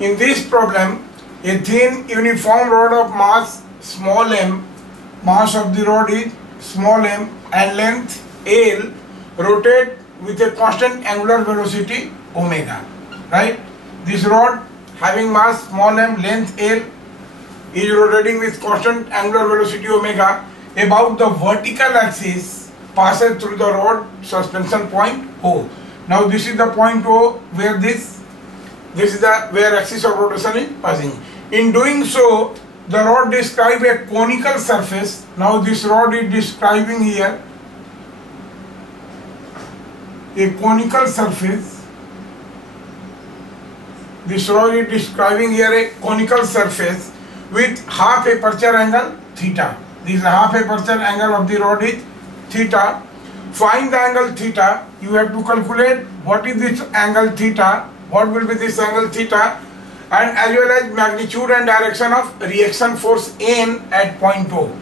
In this problem, a thin uniform rod of mass small m, mass of the rod is small m and length L, rotate with a constant angular velocity omega, right? This rod having mass small m, length L, is rotating with constant angular velocity omega about the vertical axis, passes through the rod suspension point O. Now this is the point O where this is the where axis of rotation is passing. In doing so, the rod describes a conical surface. Now this rod is describing here a conical surface. This rod is describing here a conical surface with half aperture angle theta. This half aperture angle of the rod is theta. Find the angle theta. You have to calculate what is this angle theta, what will be this angle theta, and as well as magnitude and direction of reaction force N at point O.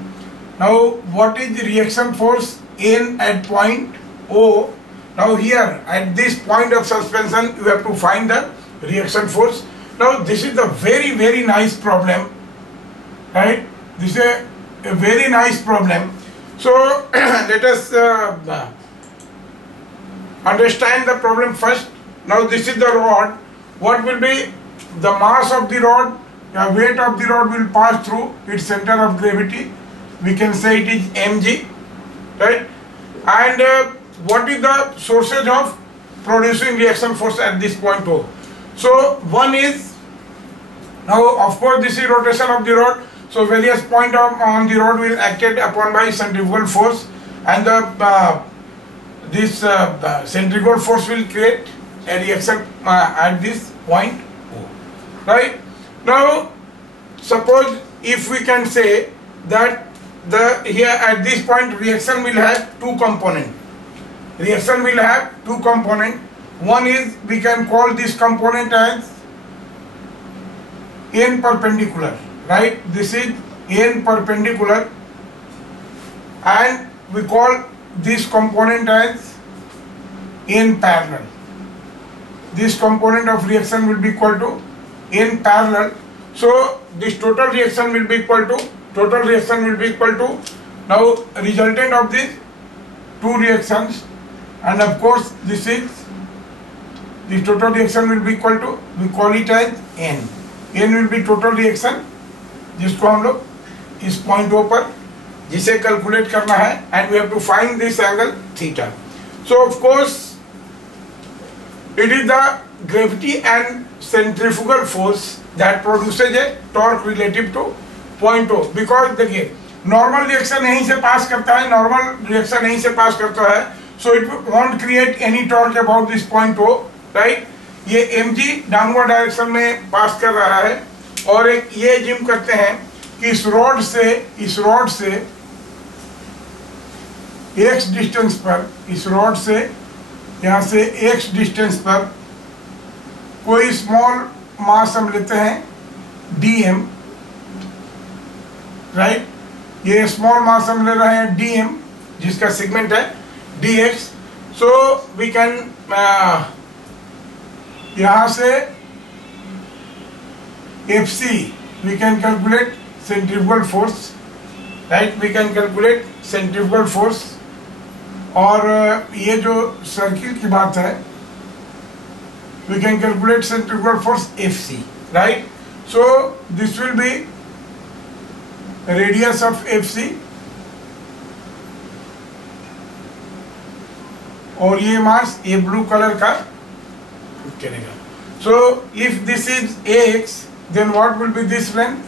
Now what is the reaction force N at point O? Now here at this point of suspension you have to find the reaction force. Now this is a very nice problem, right? This is a very nice problem. So let us understand the problem first. Now this is the rod. What will be the mass of the rod? The weight of the rod will pass through its center of gravity. We can say it is mg, right? And what is the sources of producing reaction force at this point O? So one is, now of course this is rotation of the rod. So various points on the rod will acted upon by centrifugal force, and this centrifugal force will create a reaction at this point O. Right? Now suppose if we can say that here at this point reaction will have two components. Reaction will have two components. One is, we can call this component as N perpendicular, right? This is N perpendicular, and we call this component as N parallel. This component of reaction will be equal to N parallel. So this total reaction will be equal to now resultant of these two reactions, and of course this is the total reaction will be equal to, we call it as N. N will be total reaction, जिसको हम लोग इस point O पर जिसे calculate करना है, and we have to find this angle theta. So of course it is the gravity and centrifugal force that produces a torque relative to point O. Because देखिए normal reaction यहीं से पास करता है, so it won't create any torque about this point O, right? ये mg downward direction में पास कर रहा है, और एक ये जिम करते हैं कि इस रॉड से x डिस्टेंस पर, इस रॉड से यहाँ से x डिस्टेंस पर कोई स्मॉल मास हम लेते हैं dm, राइट? ये स्मॉल मास हम ले रहे हैं dm, जिसका सेगमेंट है dx. सो वी कैन यहाँ से Fc we can calculate centrifugal force, right? We can calculate centrifugal force. और ये जो सर्किल की बात है, we can calculate centrifugal force Fc, right? So this will be radius of Fc, और ये मास ये ब्लू कलर का करेगा. So if this is x, then what will be this length?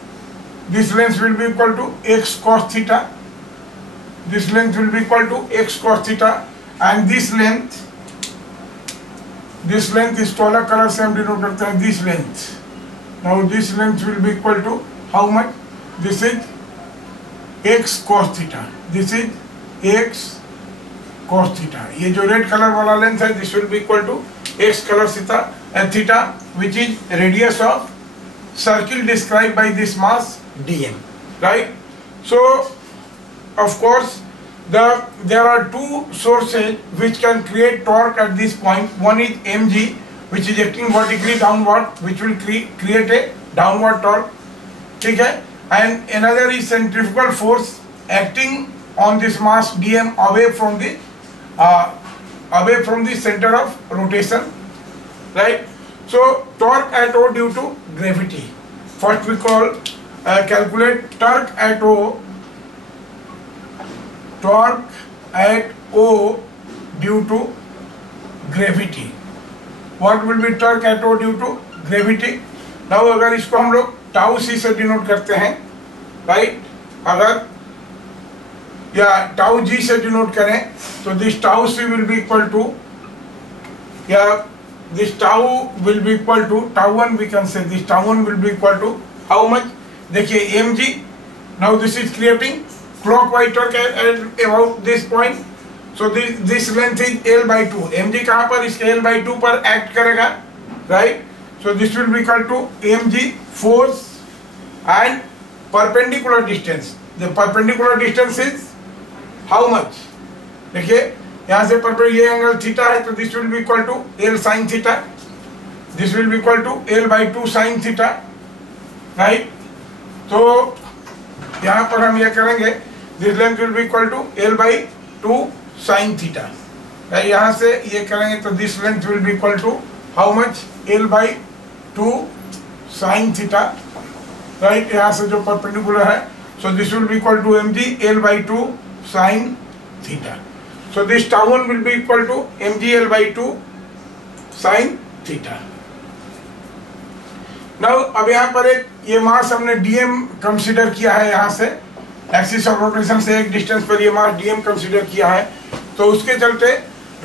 This length will be equal to x cos theta. This length will be equal to x cos theta, and this length इसको अलग colour से हम denote करते हैं, this length. Now this length will be equal to how much? This is x cos theta. This is x cos theta. ये जो red colour वाला length है, this will be equal to x color theta, which is radius of circle described by this mass dm, right? So of course there are two sources which can create torque at this point. One is mg, which is acting vertically downward, which will create a downward torque. ठीक है, and another is centrifugal force acting on this mass dm away from the center of rotation, right? So torque at O due to gravity. First we calculate torque at O. Torque at O due to gravity. What will be torque at O due to gravity? Now अगर इसको हम लोग tau सी से denote करते हैं, right, अगर या tau जी से डिनोट करें तो this tau C will be equal to, या this tau will be equal to tau 1, we can say this tau 1 will be equal to how much? देखिए mg, now this is creating clockwise torque at about this point, so this length is L by 2. mg कहाँ पर, इसके L by 2 पर act करेगा, right? So this will be equal to mg force and perpendicular distance. The perpendicular distance is how much? देखिए यहाँ से ये angle theta है, तो this will be equal to L sine theta, this will be equal to L by 2 sine theta, right? तो यहाँ पर हम ये करेंगे, this length will be equal to L by 2 sine theta, यहाँ से ये करेंगे तो this length will be equal to how much? L by 2 sine theta, right? यहाँ से जो परपेंडिकुलर है, so this will be equal to mg L by 2 sine theta. So this tau 1 will be equal to mg L by 2 sin theta. Now अब यहाँ पर एक ये मास हमने dm कंसीडर किया है, यहाँ से एक्सिस ऑफ रोटेशन से एक डिस्टेंस पर ये मास dm कंसीडर किया है, तो उसके चलते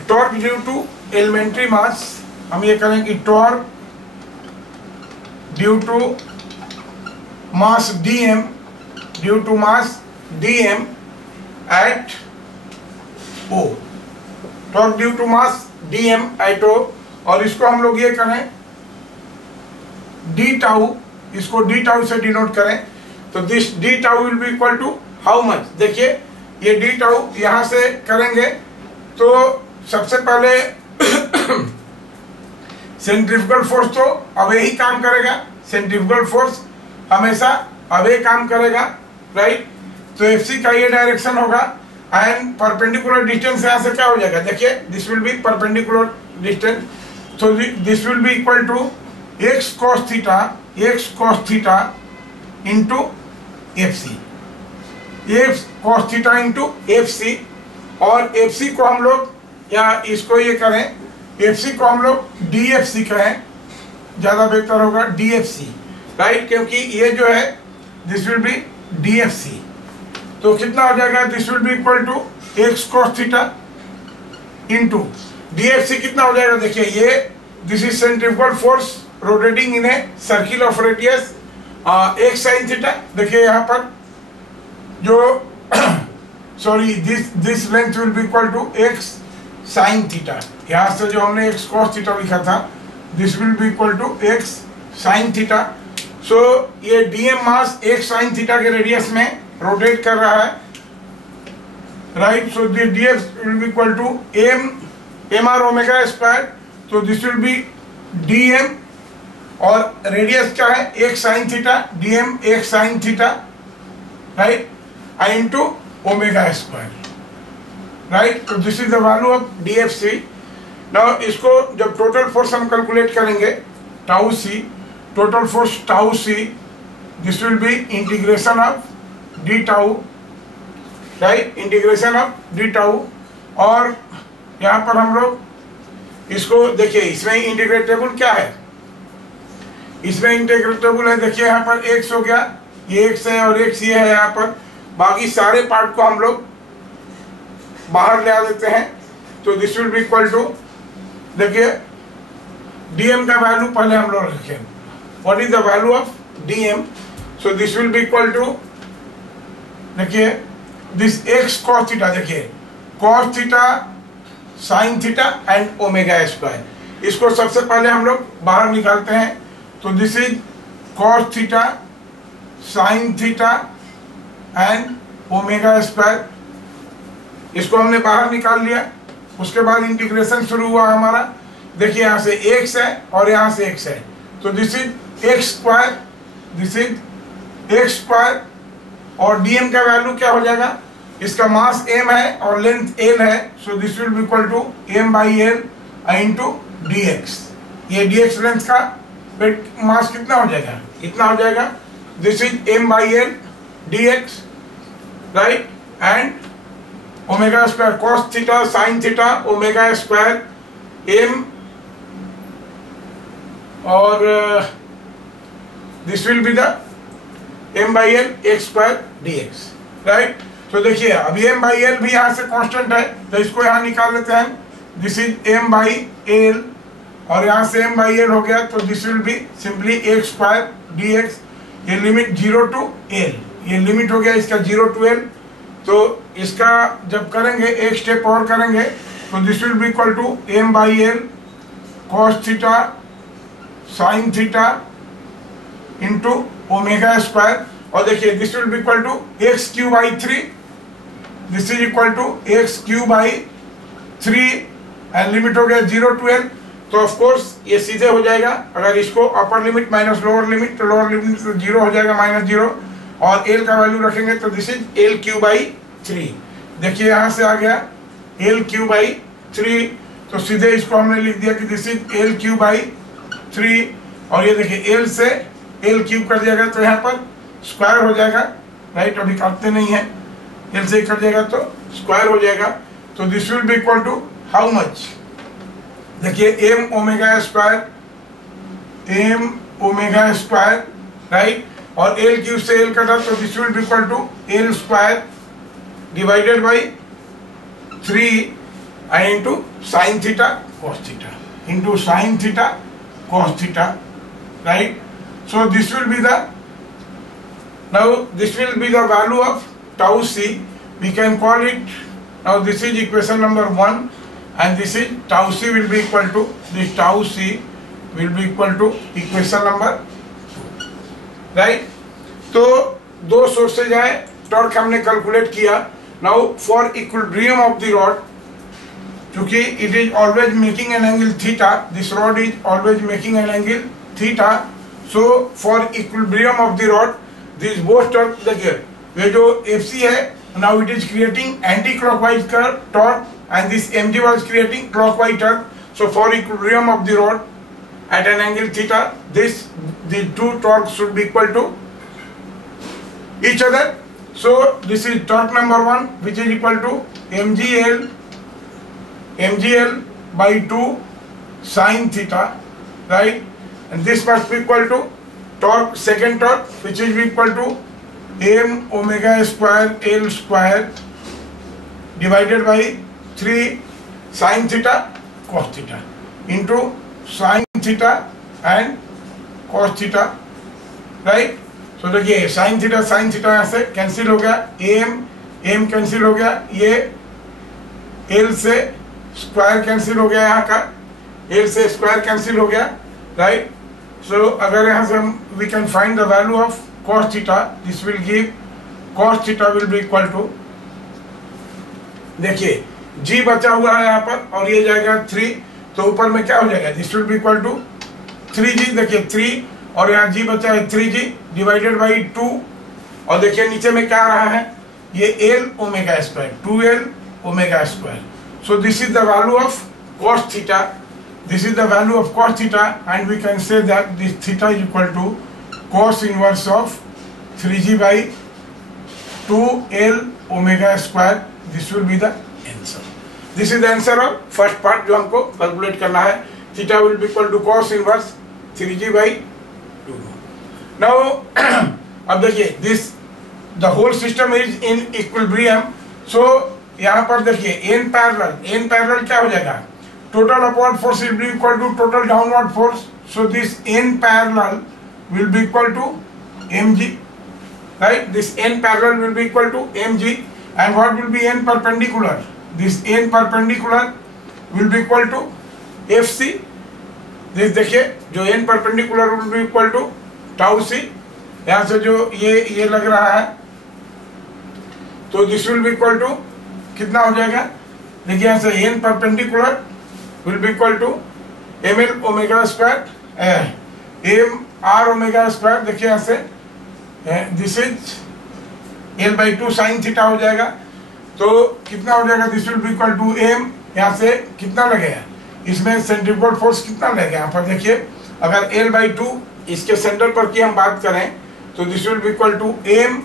torque due to elementary mass हम ये करें कि torque due to mass dm at O, torque due to mass dm at O, और इसको हम लोग ये करें d टाउ, इसको d टाउ से डिनोट करें, तो this d tau will be equal to how much? देखिए ये d टाउ यहाँ से करेंगे तो सबसे पहले सेंट्रीफ्यूगल फोर्स तो अवे ही काम करेगा, सेंट्रीफ्यूगल फोर्स हमेशा अवे काम करेगा, राइट? तो FC का ये डायरेक्शन होगा एंड परपेंडिकुलर डिस्टेंस यहाँ से क्या हो जाएगा? देखिए this will B perpendicular distance, so this will be equal to x cos theta into FC, x cos theta into FC, और FC को हम लोग या इसको ये करें, FC को हम लोग DFC कहें, ज़्यादा बेहतर होगा DFC, राइट? क्योंकि ये जो है दिस विल बी DFC, तो कितना हो जाएगा? This will be equal to x cos theta into DFC कितना हो जाएगा? देखिए ये this is centrifugal force rotating in a circle of radius x sin theta. देखिए यहाँ पर जो sorry this length will be equal to x sin theta, यहाँ से जो हमने x cos थीटा लिखा था this will be equal to x sin theta. So ये dm mass x sin theta के रेडियस में रोटेट कर रहा है, right? So this df will be equal to mr omega square, तो दिस विल बी dm और radius क्या है? x sin theta, dm x sin theta, right? Into omega square, right? तो this is the value of DFC. Now इसको जब total force हम calculate करेंगे tau C, total force tau C, this will be integration of D tau, right? Integration of D tau, और यहाँ पर हम लोग इसको देखिए, इसमें इंटीग्रेटेबल क्या है? इसमें इंटीग्रेटेबल है, देखिए यहाँ पर x हो गया, ये x है और x ये है यहाँ पर, बाकी सारे पार्ट को हम लोग बाहर ले आ देते हैं, तो this will be equal to, देखिए dm का वैल्यू पहले हम लोग रखें, what is the value of dm? So this will be equal to, देखिए दिस x cos थीटा, देखिए cos theta sin theta and omega square, इसको सबसे पहले हम लोग बाहर निकालते हैं, तो this is cos theta sin theta and omega square, इसको हमने बाहर निकाल लिया. उसके बाद इंटीग्रेशन शुरू हुआ हमारा, देखिए यहाँ से x है और यहाँ से x है, तो this is x square, this is x square, और dm का वैल्यू क्या हो जाएगा, इसका मास m है और लेंथ l है, so this will be equal to m by L into dx। ये dx लेंथ का मास कितना हो जाएगा, इतना हो जाएगा, this is m by L dx, right, and omega square cos theta sine theta omega square m, और this will be the m by L x square dx, right. तो देखिए अब m बाई एल भी यहाँ से constant है, तो इसको यहाँ निकाल लेते हैं, this is m by L, और यहाँ से m बाई एल हो गया, तो this will be simply x square dx। ये लिमिट 0 टू l, ये लिमिट हो गया इसका 0 टू l, तो इसका जब करेंगे एक स्टेप और करेंगे, तो this will be equal to m by L cos theta sine theta into omega square, और देखिए this will be equal to x q by 3, this is equal to x q by 3, and limit हो गया 0 to l, तो of course ये सीधे हो जाएगा, अगर इसको upper limit minus lower limit, तो लोअर लिमिट तो 0 हो जाएगा -0, और l का वैल्यू रखेंगे तो this is L Q by 3। देखिए यहाँ से आ गया एल क्यू बाई 3, तो सीधे इसको हमने लिख दिया कि this is L Q by 3, और ये देखिए एल से एल क्यूब कर दिया गया, तो यहाँ पर स्क्वायर हो जाएगा, राइट, अभी काटते नहीं है, एल से कर जाएगा तो स्क्वायर हो जाएगा, तो this will be equal to how much, देखिए m omega square, m omega square, right, और एल क्यूब से एल कटा, तो this will be equal to L square divided by 3 into sine theta cos theta into sine theta cos theta, right? So this will be the, now this will be the value of tau c, we can call it, now this is equation number 1, and this is tau c will be equal to, this tau c will be equal to equation number 2, right? तो दो sources आए, torque हमने calculate किया, now for equilibrium of the rod, क्योंकि it is always making an angle theta, this rod is always making an angle theta, so for equilibrium of the rod, this both torque, देखिए ये जो FC है, now it is creating anti-clockwise torque, and this mg was creating clockwise torque, so for equilibrium of the rod at an angle theta, the two torques should be equal to each other, so this is torque number 1, which is equal to mgl by 2 sin theta, right, and this must be equal to torque, second torque, which is equal to m omega square l square divided by 3 sin theta cos theta into sin theta and cos theta, right। तो देखिए sin theta यहाँ से cancel हो गया, m cancel हो गया, ये l से स्क्वायर कैंसिल हो गया, यहाँ का एल से स्क्वायर कैंसिल हो गया, राइट। सो अगर यहाँ से हम we can find the value of cos theta, this will give cos theta will be equal to, देखिए g बचा हुआ है यहाँ पर, और ये जाएगा 3, तो ऊपर में क्या हो जाएगा, this will be equal to 3g, देखिए 3 और यहाँ g बचा है 3g डिवाइडेड बाई 2, और देखिए नीचे में क्या आ रहा है, ये l omega square 2l omega square, so this is the value of cos theta, this is the value of cos theta, and we can say that this theta is equal to cos inverse of 3g by 2l omega square, this will be the answer, this is the answer of first part जो हमको calculate करना है, theta will be equal to cos inverse 3g by 2। now अब देखिए this the whole system is in equilibrium, so यहाँ पर देखिए n parallel क्या हो जाएगा, total upward force will be equal to total downward force, so this n parallel will be equal to mg, right, this n parallel will be equal to mg, and what will be n perpendicular, this n perpendicular will be equal to fc, this देखिए जो n perpendicular will be equal to tau c, यहाँ से जो ये लग रहा है, तो this will be equal to कितना हो जाएगा, देखिए यहाँ से n perpendicular will be equal to M L omega square M R omega square, देखिए यहाँ से this is L by two sine theta हो जाएगा। तो कितना हो जाएगा, this will be equal to M, यहाँ से कितना लगेगा, इसमें सेंट्रीफ्यूगल फोर्स कितना लगेगा यहाँ पर देखिए, अगर एल बाई टू इसके सेंटर पर की हम बात करें तो this will be equal to M,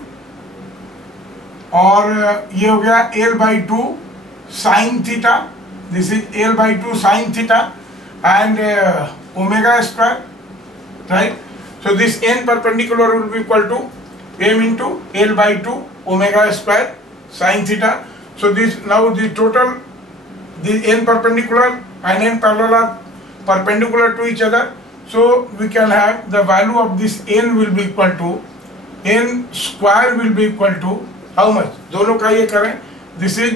और ये हो गया L by two sine theta, this is L by two sine theta and omega square, right. So this n perpendicular will be equal to m into L by 2 omega square sin theta. So this now the total, the n perpendicular and n parallel are perpendicular to each other. So we can have the value of this n will be equal to n square will be equal to how much? दोनों का ये करें, this is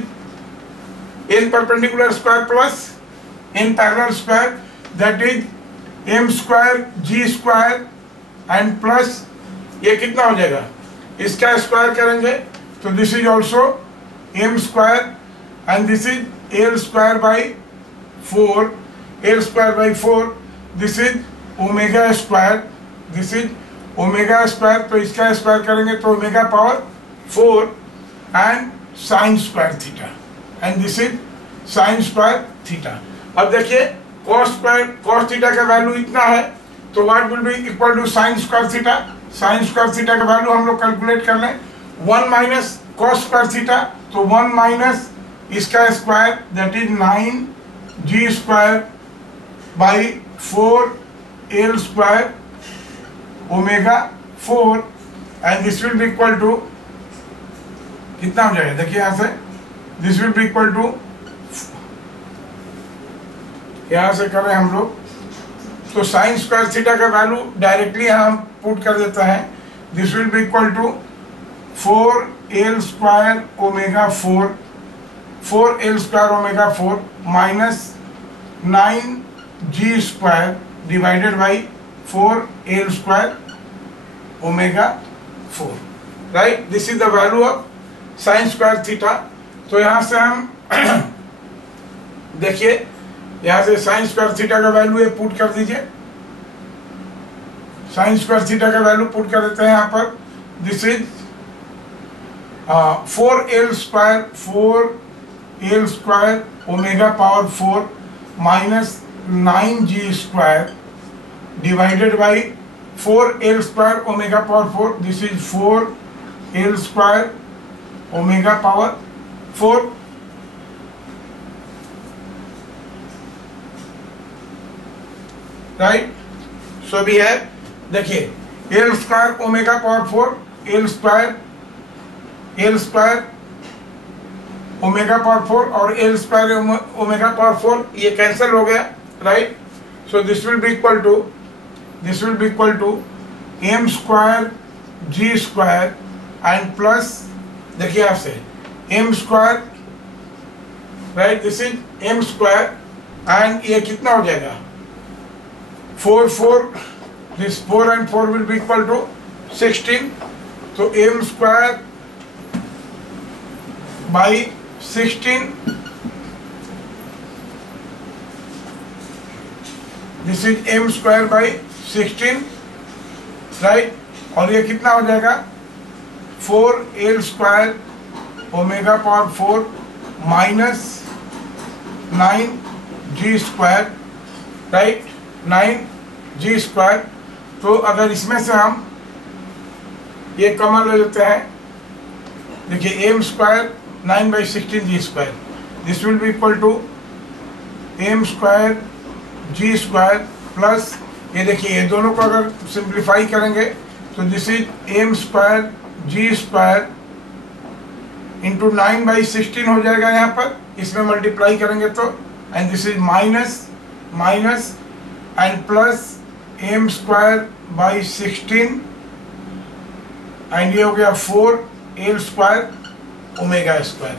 n perpendicular square plus n parallel square, that is m square g square and plus ये कितना हो जाएगा, इसका square करेंगे तो this is also M square and this is L square by 4, L square by 4, this is omega square, this is omega square, तो इसका square करेंगे तो omega power 4 and sine square theta, and this is sine square theta. अब देखिए cos theta का value इतना है, तो what will be equal to sign square theta, sign square theta का वैल्यू हम लोग कैलकुलेट कर लें, 1 माइनस कॉस स्क्वायर थीटा, तो 1 माइनस इसका square that is 9 g square by 4 L square omega 4 and this will be equal to कितना हो जाएगा, देखिए यहाँ से this will be equal to, यहाँ से करें हम लोग तो साइन स्क्वायर थीटा का वैल्यू डायरेक्टली हम पुट कर देता है, this will be equal to 4 L square omega 4, 4 L square omega 4 minus 9 g square divided by 4 L square omega 4, right. This is the value of sine square theta. तो यहाँ से हम देखिए, यहाँ से साइन स्क्वायर थीटा का value ये put कर दीजिए, साइन स्क्वायर थीटा का वैल्यू पुट कर देते हैं यहाँ पर, this is 4 L square omega power 4 minus 9 g square divided by 4 L square omega power 4, this is 4 L square omega power 4, right. सो भी है, देखिए L square omega power 4, L square omega power 4 और L square omega power 4 ये cancel हो गया, right. So this will be equal to M square g square and plus, देखिए आपसे M square, right, this is M square and ये कितना हो जाएगा 4 this 4 and 4 will be equal to 16, so m square by 16, this is m square by 16, right, और ये कितना हो जाएगा 4 L square omega power 4 minus 9 g square, right, 9 g square. तो अगर इसमें से हम ये कॉमन ले लेते हैं, देखिए M square 9 by 16 g square, this will be equal to M square g square plus, ये देखिए ये दोनों को अगर सिंप्लीफाई करेंगे तो this is M square g square into 9 by 16 हो जाएगा यहाँ पर, इसमें मल्टीप्लाई करेंगे तो, and this is minus and plus M square by 16 and ये हो गया 4 L square omega square,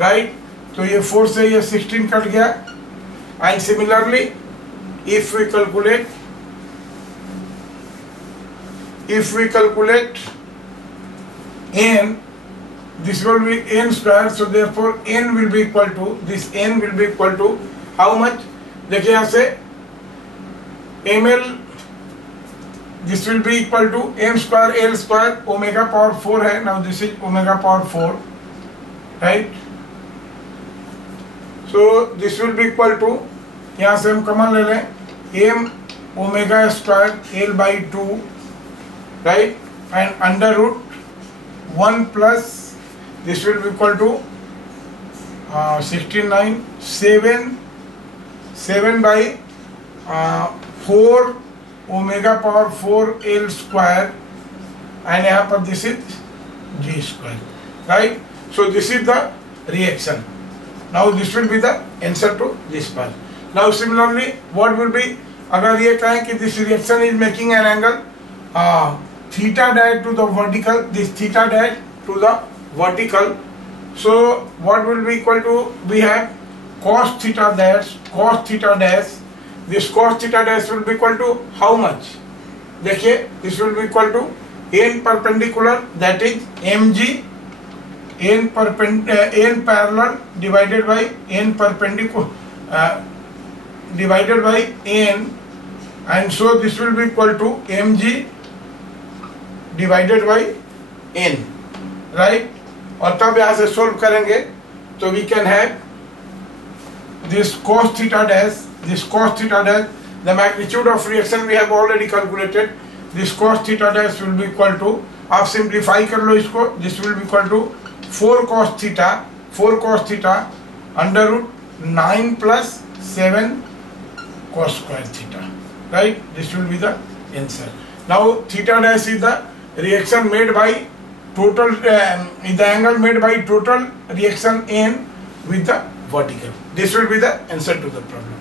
right. तो ये 4 से ये 16 कट गया, and similarly if we calculate n, this will be n square, so therefore n will be equal to, this n will be equal to how much, देखिए यहाँ से ml, this will be equal to m square l square, omega power 4 है. Now this is omega power 4, right? So this will be equal to, यहाँ से हम common ले लें, m omega square l by 2, right? And under root 1 plus, this will be equal to 69, 7 by 4 omega power 4 l square, and यहाँ पर this is g square, right? So this is the reaction. Now this will be the answer to this part. Now similarly, what will be, अगर ये कहें कि this reaction is making an angle theta dash to the vertical, this theta dash to the vertical. So what will be equal to, we have cos theta dash, this cos theta dash will be equal to how much? देखिए, this will be equal to n perpendicular, that is mg, n parallel divided by n perpendicular divided by n, and so this will be equal to mg divided by n, right? और तब यहाँ से solve करेंगे तो we can have this cos theta dash, the magnitude of reaction we have already calculated. This cos theta dash will be equal to, आप simplify कर लो इसको, this will be equal to 4 cos theta under root 9 plus 7 cos square theta, right? This will be the answer. Now theta dash is the reaction made by total, the angle made by total reaction n with the vertical. This will be the answer to the problem.